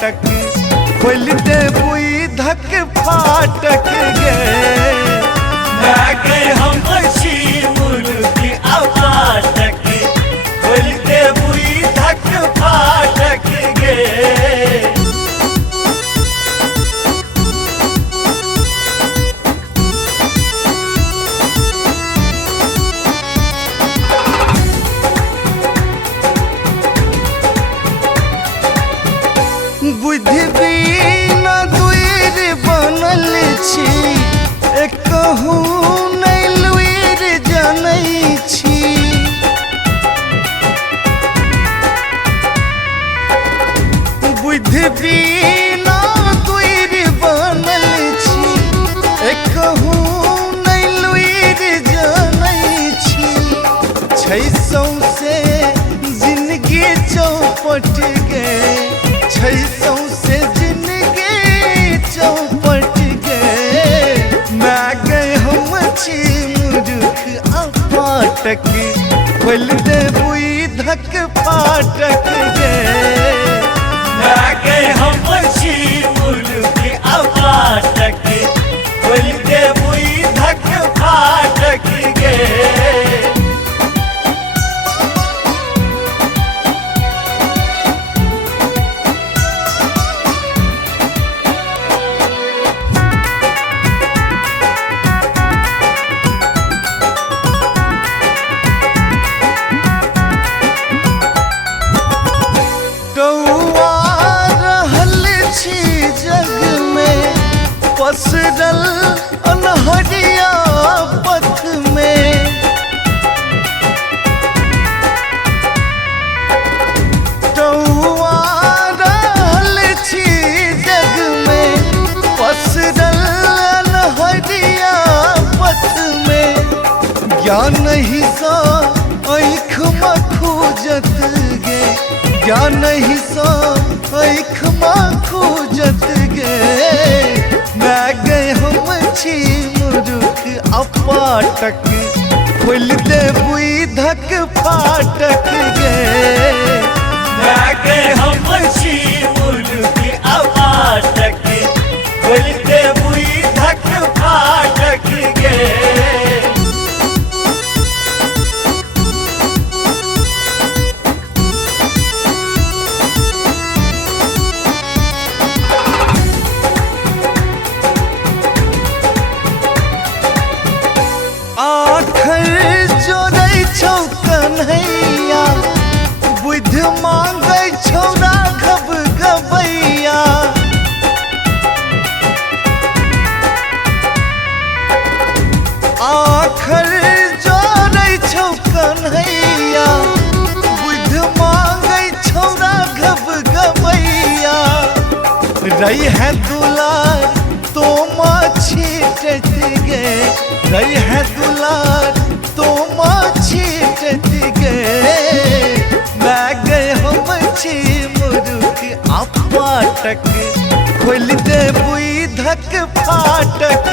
फाटक खोल दे बुई धक फाटक गे मैं हम छी मुर्गी फाटक खोल दे बुई धक फाटक गे बुद्धि बिना दुईर बनल छी एकहू नहीं लुईर जानै छी बुद्धि बिना दुईर बनल छी एकहू नहीं लुईर जानै छी छै सौंसे जिंदगी चौपट गे छै सौंसे जिंदगी चौपट गे मैं हम छी मूर्ख फाटक खोल दे बुई धक फाटक गे मैं हम छी मुर्गी फाटक खोल दे बुई धक फाटक गे पसरल अनहरिया पथ में टौआ रहल छी जग में पसरल अनहरिया पथ में ज्ञान ही सा आँख में खोजत गे ज्ञान ही सा आँख में खोजत गे मैं हम छी मूर्ख फाटक खोल दे बुई धक फाटक गे मैं हम छी मुर्गी फाटक खोल दे बुई धक फाटक गे कन्हैया बुध मांगे छौ राघव गवैया आखर जोड़ै छौ कन्हैया बुध मांगे छौ राघव गवैया रही है दुलार तो छीटत गे रही है दुलार तो छीटत गे मैं हम छी मूर्ख फाटक खोल दे बुई धक फाटक